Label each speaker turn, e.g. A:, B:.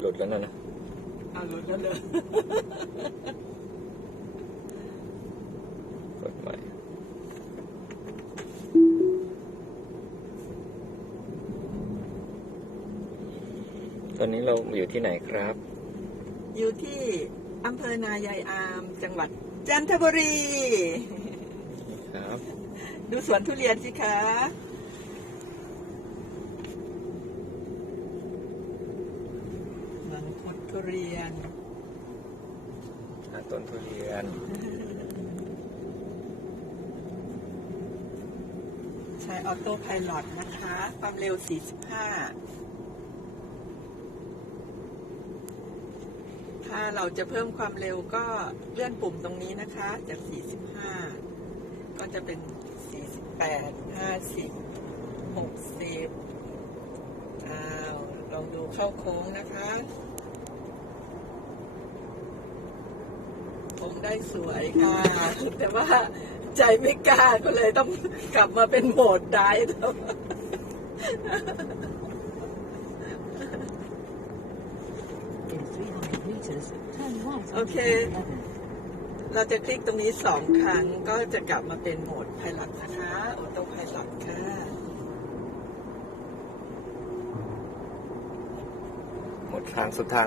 A: หลุดแล้วนะนะ
B: เอาหลุดแล้วเลย
A: กดใหม่ตอนนี้เราอยู่ที่ไหนครับ
B: อยู่ที่อำเภอนายายอาม จังหวัดจันทบุรี
A: ครับ
B: ดูสวนทุเรียนสิคะ มังคุดทุเรียน
A: หาต้นทุเรียน
B: ใช้ออโต้ไพลอตนะคะ ความเร็ว 45 ถ้าเราจะเพิ่มความเร็วก็เลื่อนปุ่มตรงนี้นะคะ จาก 45 ก็จะเป็น 48 50 60อ้าว ลองดูเข้าโค้งนะคะ ผมได้สวยค่ะ แต่ว่าใจไม่กล้าก็เลยต้องกลับมาเป็นโหมดได้แล้ว
C: In 300 meters, turn right onto
B: Okay.
C: 11.
B: เราจะคลิกตรงนี้สองครั้งก็จะกลับมาเป็นโหมดไพลอตนะคะออโต้ไพลอตค่ะ
A: หมดทางสุดทาง